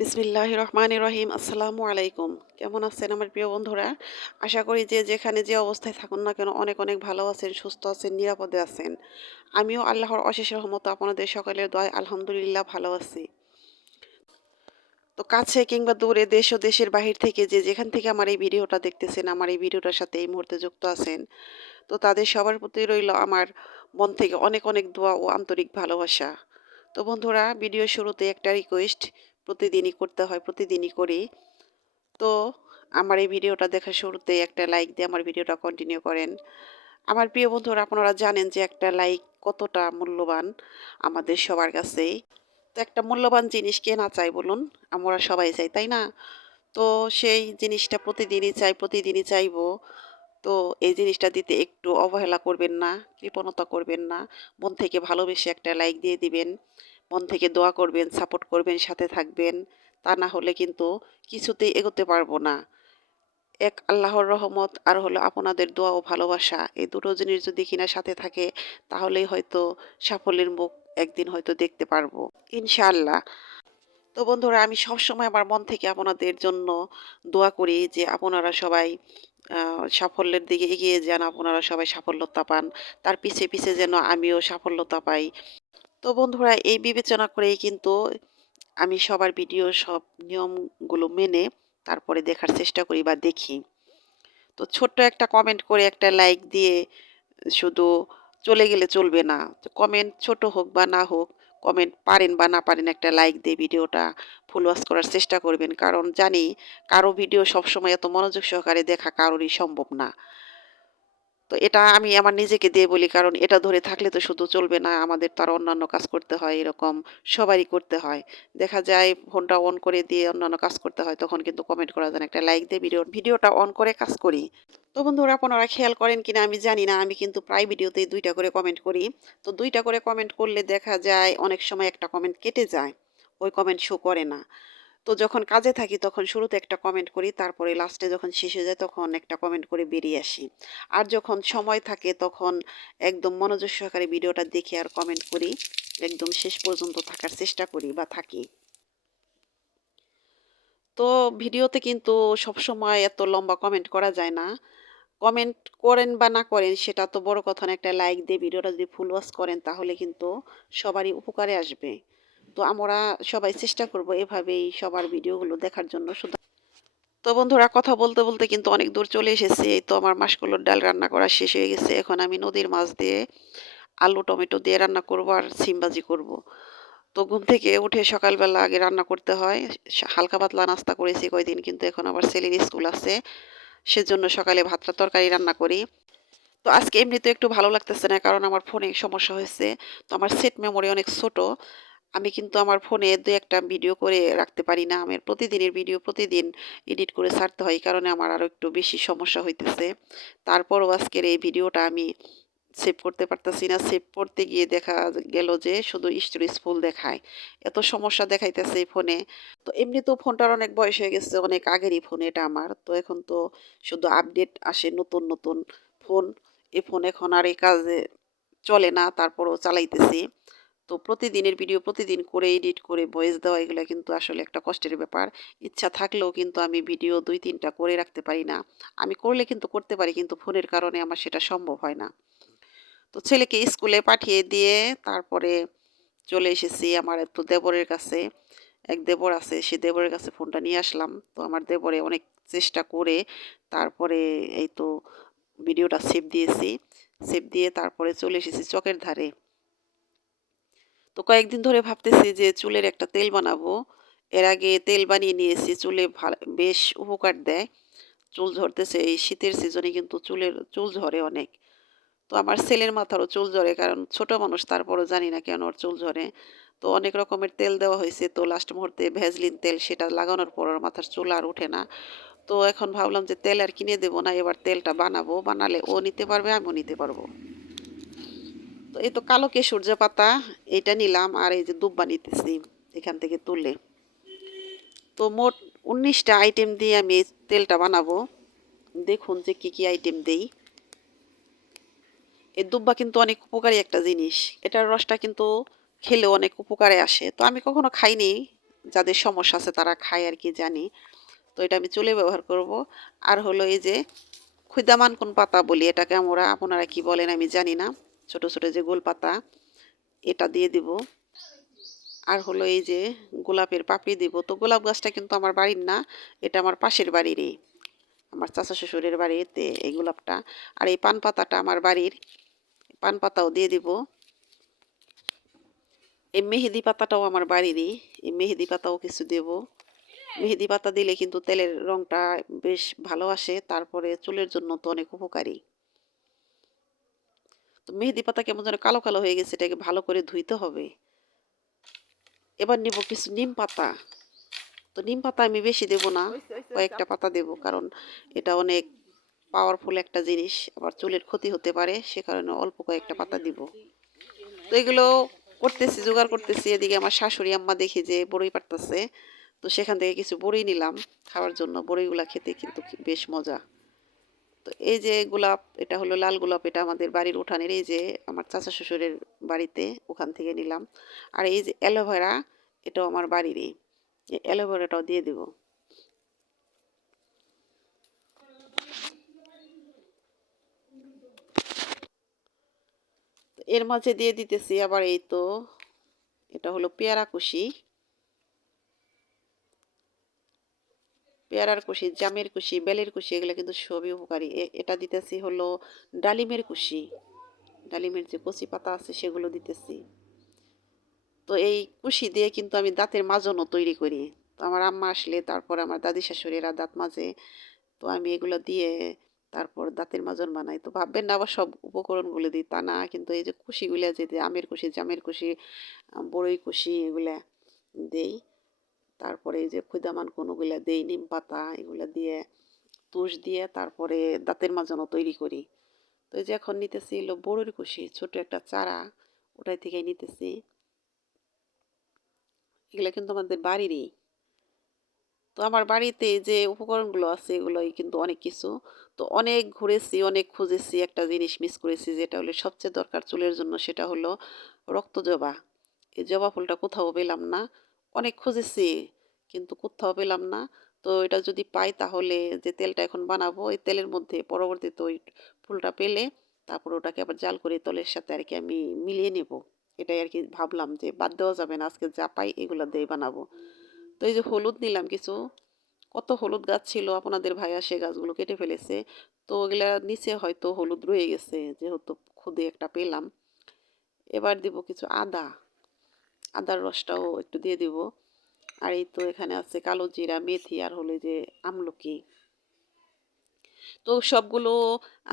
বিসমিল্লাহির রহমানির রহিম। আসসালামু আলাইকুম। কেমন আছেন আমার প্রিয় বন্ধুরা? আশা করি যে যেখানে যে অবস্থায় থাকুন না কেন অনেক অনেক ভালো আছেন, সুস্থ আছেন, নিরাপদে আছেন। আমিও আল্লাহর অশেষ রহমতে আপনাদের সকলের দয়ায় আলহামদুলিল্লাহ ভালো আছি। তো কাছে কিংবা দূরে দেশ ও দেশের বাহির থেকে যে যেখান থেকে আমার এই ভিডিওটা দেখতেছেন, আমার এই ভিডিওটার সাথে এই মুহূর্তে যুক্ত আছেন, তো তাদের সবার প্রতি রইল আমার মন থেকে অনেক অনেক দোয়া ও আন্তরিক ভালোবাসা। তো বন্ধুরা, ভিডিও শুরুতে একটা রিকোয়েস্ট প্রতিদিনই করতে হয়, প্রতিদিনই করি। তো আমার এই ভিডিওটা দেখার শুরুতে একটা লাইক দিয়ে আমার ভিডিওটা কন্টিনিউ করেন। আমার প্রিয় বন্ধুরা, আপনারা জানেন যে একটা লাইক কতটা মূল্যবান আমাদের সবার কাছেই। তো একটা মূল্যবান জিনিস কে না চাই বলুন? আমরা সবাই চাই, তাই না? তো সেই জিনিসটা প্রতিদিনই চাই, প্রতিদিনই চাইবো। তো এই জিনিসটা দিতে একটু অবহেলা করবেন না, কৃপণতা করবেন না। মন থেকে ভালোবেসে একটা লাইক দিয়ে দিবেন। মন থেকে দোয়া করবেন, সাপোর্ট করবেন, সাথে থাকবেন। তা না হলে কিন্তু কিছুতেই এগোতে পারবো না। এক আল্লাহর রহমত আর হলো আপনাদের দোয়া ও ভালোবাসা। এই দুটো জিনিস যদি কিনা সাথে থাকে তাহলেই হয়তো সাফল্যের মুখ একদিন হয়তো দেখতে পারবো। ইনশাআল্লাহ। তো বন্ধুরা, আমি সবসময় আমার মন থেকে আপনাদের জন্য দোয়া করি যে আপনারা সবাই সাফল্যের দিকে এগিয়ে যান, আপনারা সবাই সাফল্যতা পান। তার পিছে পিছে যেন আমিও সাফল্যতা পাই। তো বন্ধুরা, এই বিবেচনা করেই কিন্তু আমি সবার ভিডিও সব নিয়মগুলো মেনে তারপরে দেখার চেষ্টা করি বা দেখি। তো ছোট্ট একটা কমেন্ট করে একটা লাইক দিয়ে শুধু চলে গেলে চলবে না। তো কমেন্ট ছোট হোক বা না হোক, কমেন্ট পারেন বা না পারেন একটা লাইক দিয়ে ভিডিওটা ফুল ওয়াচ করার চেষ্টা করবেন। কারণ জানি কারো ভিডিও সবসময় এত মনোযোগ সহকারে দেখা কারোরই সম্ভব না। তো এটা আমি আমার নিজেকে দিয়ে বলি, কারণ এটা ধরে থাকলে তো শুধু চলবে না। আমাদের তো আরো অন্যান্য কাজ করতে হয়, এরকম সবারই করতে হয়। দেখা যায় ফোনটা অন করে দিয়ে অন্যান্য কাজ করতে হয়, তখন কিন্তু কমেন্ট করা যায় না। একটা লাইক দিয়ে ভিডিওটা অন করে কাজ করি। তো বন্ধুরা, আপনারা খেয়াল করেন কিনা আমি জানি না, আমি কিন্তু প্রায় ভিডিওতেই ২ টা করে কমেন্ট করি। তো ২ টা করে কমেন্ট করলে দেখা যায় অনেক সময় একটা কমেন্ট কেটে যায়। ওই কমেন্ট শো করে না। তো যখন কাজে থাকি তখন শুরুতে একটা কমেন্ট করি, তারপরে লাস্টে যখন শেষ হয়ে যায় তখন একটা কমেন্ট করে বেরিয়ে আসি। আর যখন সময় থাকে তখন একদম মনোযোগ সহকারে ভিডিওটা দেখে আর কমেন্ট করি। একদম শেষ পর্যন্ত থাকার চেষ্টা করি বা থাকি। তো ভিডিওতে কিন্তু সবসময় এত লম্বা কমেন্ট করা যায় না। কমেন্ট করেন বা না করেন সেটা তো বড় কথা না। একটা লাইক দিয়ে ভিডিওটা যদি ফুল ওয়াচ করেন তাহলে কিন্তু সবারই উপকারে আসবে। তো আমরা সবাই চেষ্টা করব এভাবেই সবার ভিডিওগুলো দেখার জন্য। তো বন্ধুরা, কথা বলতে বলতে কিন্তু অনেক দূর চলে এসেছি। এই তো আমার মাসকলাইর ডাল রান্না করা শেষ হয়ে গেছে। এখন আমি নদীর মাছ দিয়ে আলু টমেটো দিয়ে রান্না করব আর সিম ভাজি করব। তো ঘুম থেকে উঠে সকালবেলা আগে রান্না করতে হয়। হালকা পাতলা নাস্তা করেছি কয়দিন, কিন্তু এখন আবার ছেলের স্কুল আছে। সেজন্য সকালে ভাতটা তরকারি রান্না করি। তো আজকে এমনিতেও একটু ভালো লাগতেছে না, কারণ আমার ফোনে সমস্যা হয়েছে। তো আমার সেট মেমোরি অনেক ছোট। আমি কিন্তু আমার ফোনে ২-১ টা ভিডিও করে রাখতে পারি না। আমার প্রতিদিনের ভিডিও প্রতিদিন এডিট করে ছাড়তে হয়। এই কারণে আমার আরো একটু বেশি সমস্যা হইতেছে। তারপরও আজকের এই ভিডিওটা আমি সেভ করতে পারতেছি না। সেভ করতে গিয়ে দেখা গেল যে শুধু স্টোরেজ ফুল দেখায়। এত সমস্যা দেখাইতেছে এই ফোনে। তো এমনিতেও ফোনটার অনেক বয়স হয়ে গেছে। অনেক আগেরই ফোন এটা আমার। তো এখন তো শুধু আপডেট আসে নতুন, নতুন ফোন। এই ফোন এখন আর এই কাজে চলে না। তারপরও চালাইতেছি। তো প্রতিদিনের ভিডিও প্রতিদিন করে এডিট করে ভয়েস দেওয়া এগুলা কিন্তু আসলে একটা কষ্টের ব্যাপার। ইচ্ছা থাকলেও কিন্তু আমি ভিডিও ২-৩ টা করে রাখতে পারি না। আমি করলে কিন্তু করতে পারি, কিন্তু ফোনের কারণে আমার সেটা সম্ভব হয় না। তো ছেলেকে স্কুলে পাঠিয়ে দিয়ে তারপরে চলে এসেছি আমার একটু দেবরের কাছে। এক দেবর আছে, সে দেবরের কাছে ফোনটা নিয়ে আসলাম। তো আমার দেবরে অনেক চেষ্টা করে তারপরে এই তো ভিডিওটা সেভ দিয়েছি। সেভ দিয়ে তারপরে চলে এসেছি চকের ধারে। তো কয়েকদিন ধরে ভাবতেছি যে চুলের একটা তেল বানাবো। এর আগে তেল বানিয়ে নিয়েছি, চুলে বেশ উপকার দেয়। চুল ঝরতেছে এই শীতের সিজনে, কিন্তু চুল ঝরে অনেক। তো আমার ছেলের মাথারও চুল ঝরে, কারণ ছোট মানুষ, তারপরও জানি না কেন ওর চুল ঝরে। তো অনেক রকমের তেল দেওয়া হয়েছে। তো লাস্ট মুহূর্তে ভ্যাসলিন তেল, সেটা লাগানোর পর ওর মাথার চুল আর ওঠে না। তো এখন ভাবলাম যে তেল আর কিনে দেবো না, এবার তেলটা বানাবো। বানালে ও নিতে পারবে, আমিও নিতে পারবো। তো এই তো কালো কেশর পাতা, এটা নিলাম। আর এই যে দুব্বা নিতেছি এখান থেকে তুলে। তো মোট ১৯ টা আইটেম দিয়ে আমি এই তেলটা বানাবো। দেখুন যে কি কি আইটেম দেই। এই দুব্বা কিন্তু অনেক উপকারী একটা জিনিস। এটার রসটা কিন্তু খেলেও অনেক উপকারে আসে। তো আমি কখনো খাইনি, যাদের সমস্যা আছে তারা খায় আর কি জানি। তো এটা আমি চুলে ব্যবহার করব। আর হলো এই যে খুদামান কোন পাতা বলি এটাকে আমরা, আপনারা কি বলেন আমি জানি না, ছোট ছোট যে গোল পাতা, এটা দিয়ে দিব। আর হলো এই যে গোলাপের পাপড়ি দিব। তো গোলাপ গাছটা কিন্তু আমার বাড়ির না, এটা আমার পাশের বাড়িরই, আমার চাচা শ্বশুরের বাড়িতে এই গোলাপটা। আর এই পান পাতাটা আমার বাড়ির, পান পাতাও দিয়ে দিব। এই মেহেদি পাতাটাও আমার বাড়িরই, এই মেহেদি পাতাও কিছু দেব। মেহেদি পাতা দিলে কিন্তু তেলের রংটা বেশ ভালো আসে, তারপরে চুলের জন্য তো অনেক উপকারী। তো মেহেদি পাতা কেমন যেন কালো কালো হয়ে গেছে, এটাকে ভালো করে ধুইতে হবে। এবার নিব কিছু নিম পাতা। তো নিম পাতা আমি বেশি দেব না, কয়েকটা পাতা দেব, কারণ এটা অনেক পাওয়ারফুল একটা জিনিস, আবার চুলের ক্ষতি হতে পারে, সে কারণে অল্প কয়েকটা পাতা দিব। তো এগুলো করতেছি, জোগাড় করতেছি। এদিকে আমার শাশুড়ি আম্মা দেখি যে বড়ই পাড়তেছে, তো সেখান থেকে কিছু বড়ই নিলাম খাওয়ার জন্য। বড়ইগুলা খেতে কিন্তু বেশ মজা। তো এই যে গোলাপ, এটা হলো লাল গোলাপ, এটা আমাদের বাড়ির উঠানের, এই যে আমার চাচা শ্বশুরের বাড়িতে, ওখান থেকে নিলাম। আর এই যে অ্যালোভেরা, এটাও আমার বাড়িরই, এই অ্যালোভেরাটাও দিয়ে দিব। এর মাঝে দিয়ে দিতেছি আবার এই তো, এটা হলো পেয়ারা কুশি। পেয়ারার কুশি, জামের কুশি, বেলের কুশি, এগুলো কিন্তু সবই উপকারী। এটা দিতেছি হলো ডালিমের কুশি, ডালিমের যে কচি পাতা আছে সেগুলো দিতেছি। তো এই কুশি দিয়ে কিন্তু আমি দাঁতের মাজনও তৈরি করি। তো আমার আম্মা আসলে, তারপর আমার দাদি শাশুড়িরা দাঁত মাজে, তো আমি এগুলো দিয়ে তারপর দাঁতের মাজন বানাই। তো ভাববেন না আবার সব উপকরণগুলো দিই, তা না, কিন্তু এই যে কুশিগুলা যে আমের কুশি, জামের কুশি, বড়ই কুশি, এগুলা দেই। তারপরে এই যে খুদামান কোনগুলা দেই, নিম পাতা, এগুলা দিয়ে তুষ দিয়ে তারপরে দাঁতের মাজনও তৈরি করি। তো এই যে এখন নিতেছি হলো বড়ির কুশি, ছোট একটা চারা, ওটাই থেকে নিতেছি। এগুলো কিন্তু আমাদের বাড়িরই। তো আমার বাড়িতে যে উপকরণগুলো আছে এগুলোই কিন্তু অনেক কিছু। তো অনেক ঘুরেছি, অনেক খুঁজেছি, একটা জিনিস মিস করেছি, যেটা হলো সবচেয়ে দরকার চুলের জন্য, সেটা হলো রক্তজবা। এই জবা ফুলটা কোথাও পেলাম না, অনেক খুঁজেছি কিন্তু কোথাও পেলাম না। তো এটা যদি পাই তাহলে যে তেলটা এখন বানাবো, এই তেলের মধ্যে পরবর্তীতে ওই ফুলটা পেলে তারপর ওটাকে আবার জাল করে তেলের সাথে আর কি আমি মিলিয়ে নেব। এটাই আর কি ভাবলাম যে বাদ দেওয়া যাবে না, আজকে যা পাই এগুলো দিয়ে বানাবো। তো এই যে হলুদ নিলাম কিছু, কত হলুদ গাছ ছিল, আপনাদের ভাইয়া সে গাছগুলো কেটে ফেলেছে। তো ওগুলা নিচে হয়তো হলুদ রয়ে গেছে, যেহেতু খুদে একটা পেলাম। এবার দিব কিছু আদা, আদার রসটাও একটু দিয়ে দিব। আর এই তো এখানে আছে কালো জিরা, মেথি, আর হলো যে আমলকি। তো সবগুলো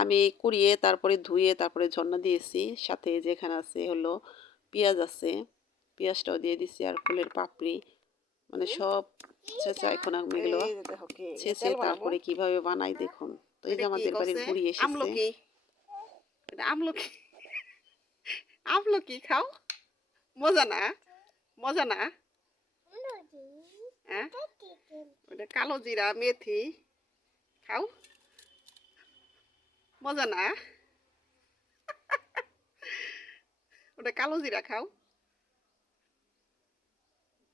আমি কুড়িয়ে তারপরে ধুয়ে তারপরে ঝর্ণা দিয়েছি। সাথে যেখানে আছে হলো পেঁয়াজ আছে, পেঁয়াজটাও দিয়ে দিছি, আর ফুলের পাপড়ি, মানে সব ছেঁচা। এখন আমি এগুলো ছেঁচে তারপরে কিভাবে বানাই দেখুন। তো এই যে আমাদের বাড়ির বুড়ি এসেছে। আমলকি, এটা আমলকি, আমলকি খাও, মজা না, মজা না। হ্যাঁ, ওটা কালো জিরা, মেথি, খাও, মজা না। ওটা কালো জিরা খাও,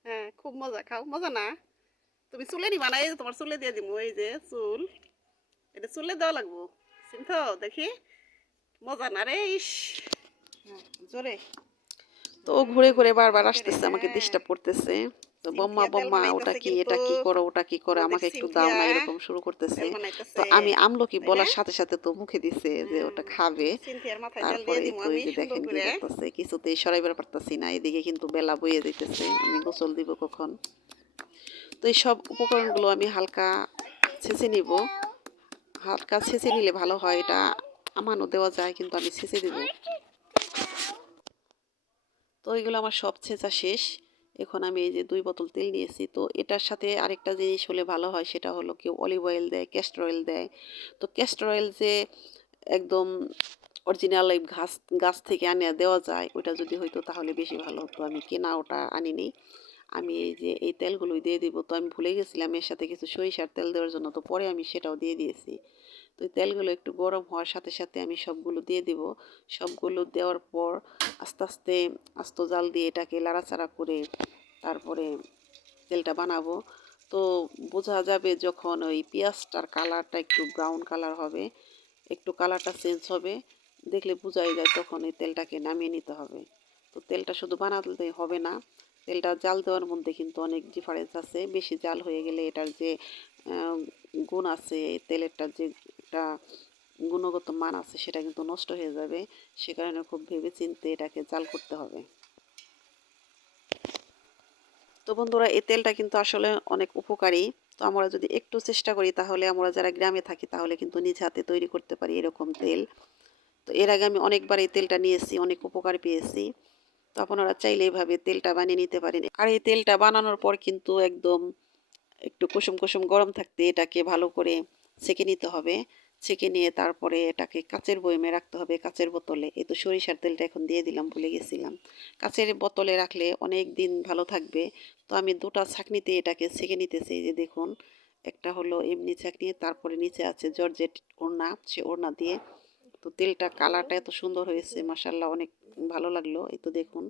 হ্যাঁ খুব মজা, খাও, মজা না। তুমি চুলে নিবা না, এই যে তোমার চুলে দিয়ে দিব, এই যে চুল, এটা চুলে দেওয়া লাগবো, চিন্তা দেখি, মজা না রে, ইস, জোরে। তো ও ঘুরে ঘুরে বারবার আসতেছে, আমাকে ডিস্টার্ব করতেছে। তো বম্মা বম্মা ওটা কি, এটা কি করো, ওটা কি করো, আমাকে একটু দাও না, এরকম শুরু করতেছে। তো আমি আমলকি বলার সাথে সাথে তো মুখে দিছে যে ওটা খাবে। তারপরে তো এই যে দেখেন কি করতেছে, কিছুতেই সরাইবার পারতাছি না। এদিকে কিন্তু বেলা বইয়ে যাইতেছে, আমি গোসল দিব কখন। তো এই সব উপকরণগুলো আমি হালকা ছেঁচে নিব, হালকা ছেঁচে নিলে ভালো হয়। এটা আমানও দেওয়া যায়, কিন্তু আমি ছেঁচে দেব। তো এগুলো আমার সব ছেঁচা শেষ। এখন আমি এই যে 2 বোতল তেল নিয়েছি। তো এটার সাথে আরেকটা জিনিস হলে ভালো হয়, সেটা হলো কেউ অলিভ অয়েল দেয়, ক্যাস্টর অয়েল দেয়। তো ক্যাস্টর অয়েল যে একদম অরিজিনাল এই গাছ থেকে আনে দেওয়া যায়, ওইটা যদি হইতো তাহলে বেশি ভালো হতো। আমি কেনা ওটা আনিনি। আমি এই যে এই তেলগুলোই দিয়ে দিব। তো আমি ভুলে গেছিলাম এর সাথে কিছু সরিষার তেল দেওয়ার জন্য, তো পরে আমি সেটাও দিয়ে দিয়েছি। তো এই তেলগুলো একটু গরম হওয়ার সাথে সাথে আমি সবগুলো দিয়ে দিব। সবগুলো দেওয়ার পর আস্তে আস্তে আস্ত জাল দিয়ে এটাকে লাড়াচাড়া করে তারপরে তেলটা বানাবো। তো বোঝা যাবে যখন ওই পেঁয়াজটার কালারটা একটু ব্রাউন কালার হবে, একটু কালারটা চেঞ্জ হবে, দেখলে বোঝাই যায় তখন এই তেলটাকে নামিয়ে নিতে হবে। তো তেলটা শুধু বানাতে হবে না, তেলটা জাল দেওয়ার মধ্যে কিন্তু অনেক ডিফারেন্স আছে। বেশি জাল হয়ে গেলে এটার যে আহ, গুণ আছে, এই তেলেরটার যে একটা গুণগত মান আছে সেটা কিন্তু নষ্ট হয়ে যাবে। সে কারণে খুব ভেবে চিন্তে এটাকে জাল করতে হবে। তো বন্ধুরা, এই তেলটা কিন্তু আসলে অনেক উপকারী। তো আমরা যদি একটু চেষ্টা করি তাহলে আমরা যারা গ্রামে থাকি তাহলে কিন্তু নিজ হাতে তৈরি করতে পারি এরকম তেল। তো এর আগে আমি অনেকবার এই তেলটা নিয়েছি, অনেক উপকার পেয়েছি। তো আপনারা চাইলে এভাবে তেলটা বানিয়ে নিতে পারেন। আর এই তেলটা বানানোর পর কিন্তু একদম একটু কুসুম কুসুম গরম থাকতে এটাকে ভালো করে ছেঁকে নিতে হবে। ছেঁকে নিয়ে তারপরে এটাকে কাচের বয়মে রাখতে হবে, কাচের বোতলে। এই তো সরিষার তেলটা এখন দিয়ে দিলাম, ভুলে গেছিলাম। কাচের বোতলে রাখলে অনেক দিন ভালো থাকবে। তো আমি দুটা ছাঁকনিতে এটাকে ছেঁকে নিতেছি। এই যে দেখুন, একটা হলো এমনি ছাঁকনি, তারপরে নিচে আছে জর্জেট ওড়না, সে ওড়না দিয়ে। তো তেলটা কালারটা এত সুন্দর হয়েছে, মাসাল্লাহ, অনেক ভালো লাগলো। এই তো দেখুন।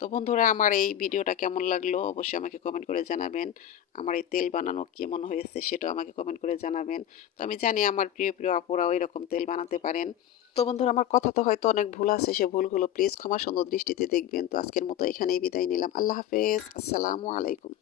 তো বন্ধুরা, আমার এই ভিডিওটা কেমন লাগলো অবশ্যই আমাকে কমেন্ট করে জানাবেন। আমার এই তেল বানানো কেমন হয়েছে সেটাও আমাকে কমেন্ট করে জানাবেন। তো আমি জানি আমার প্রিয় প্রিয় আপুরাও এরকম তেল বানাতে পারেন। তো বন্ধুরা, আমার কথাতে হয়তো অনেক ভুল আছে, সে ভুলগুলো প্লিজ ক্ষমা সুন্দর দৃষ্টিতে দেখবেন। তো আজকের মতো এখানেই বিদায় নিলাম। আল্লাহ হাফেজ, আসসালামু আলাইকুম।